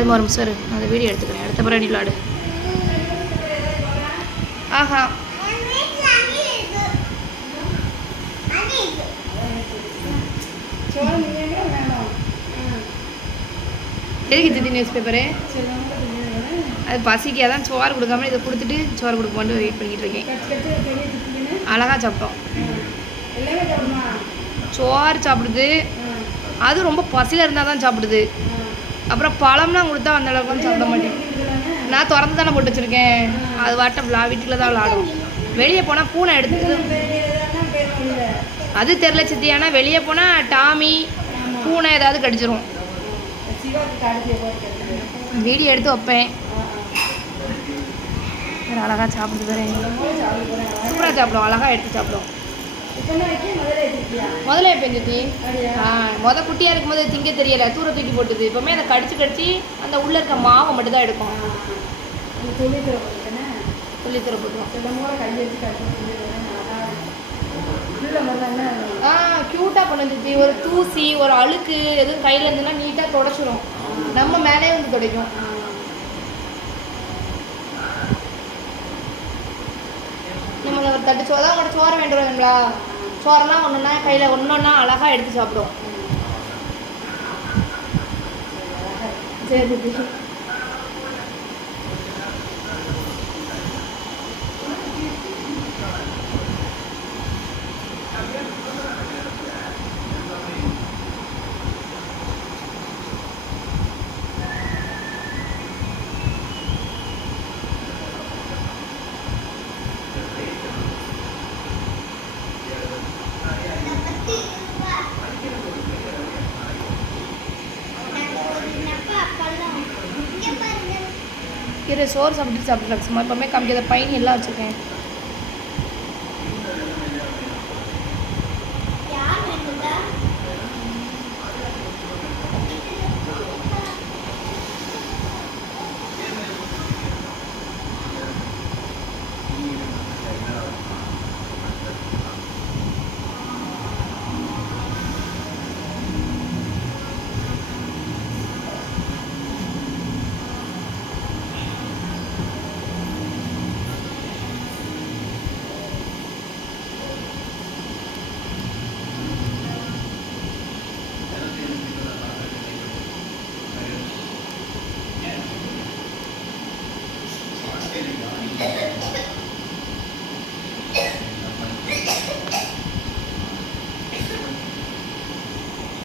அது ஒரு நிமிஷம் நான் அந்த வீடியோ எடுத்துக்கிறேன். அடுத்த பிறகு நீ விளாடு. ஆஹா எதுக்கு திட்டி நியூஸ் பேப்பரு? அது பசிக்கு அதான் சோறு கொடுக்காம இதை கொடுத்துட்டு சோறு கொடுப்போன்னு வெயிட் பண்ணிக்கிட்டு இருக்கேன். அழகாக சாப்பிட்டோம். சோறு சாப்பிடுது, அது ரொம்ப பசியில் இருந்தால் தான் சாப்பிடுது. அப்புறம் பழம்லாம் கொடுத்தா அந்த அளவுக்கு சாப்பிட மாட்டேன். நான் திறந்து தானே போட்டு வச்சுருக்கேன். அது வாட்ட வீட்டில் தான் விளாடும். வெளியே போனால் பூனை எடுத்துக்கிது. அது தெரில சித்தி. ஆனால் வெளியே போனால் டாமி பூனை ஏதாவது கடிச்சிரும். வீடியோ எடுத்து வைப்பேன். அழகாக சாப்பிடுது பாரு. சூப்பராக சாப்பிடும், அழகாக எடுத்து சாப்பிடும். முதல்ல வைப்பேன் சித்தி. குட்டியாக இருக்கும்போது திங்க தெரியலை, தூர தூக்கி போட்டுது. இப்போவுமே அதை கடிச்சு அந்த உள்ளே இருக்க மாவை மட்டும் தான் எடுக்கும். துள்ளித்துறை போட்டுருவோம். க்யூட்டாக பண்ண சித்தி. ஒரு தூசி ஒரு அழுக்கு எதுவும் கையில் இருந்துன்னா நீட்டாக தொடச்சிடும். நம்ம மேலே வந்து துடைக்கும். நம்ம ஒரு தட்டு சோதான் உங்களோட சோறை வேண்டுறோங்களா? சோறெல்லாம் ஒன்றுன்னா கையில் ஒன்றொன்னா அழகாக எடுத்து சாப்பிடும். சரி சித்தி. சோறு சாப்பிட்டு லட்சமா எப்பவுமே காமிக்காத பையன் எல்லாம் வச்சுருக்கேன்.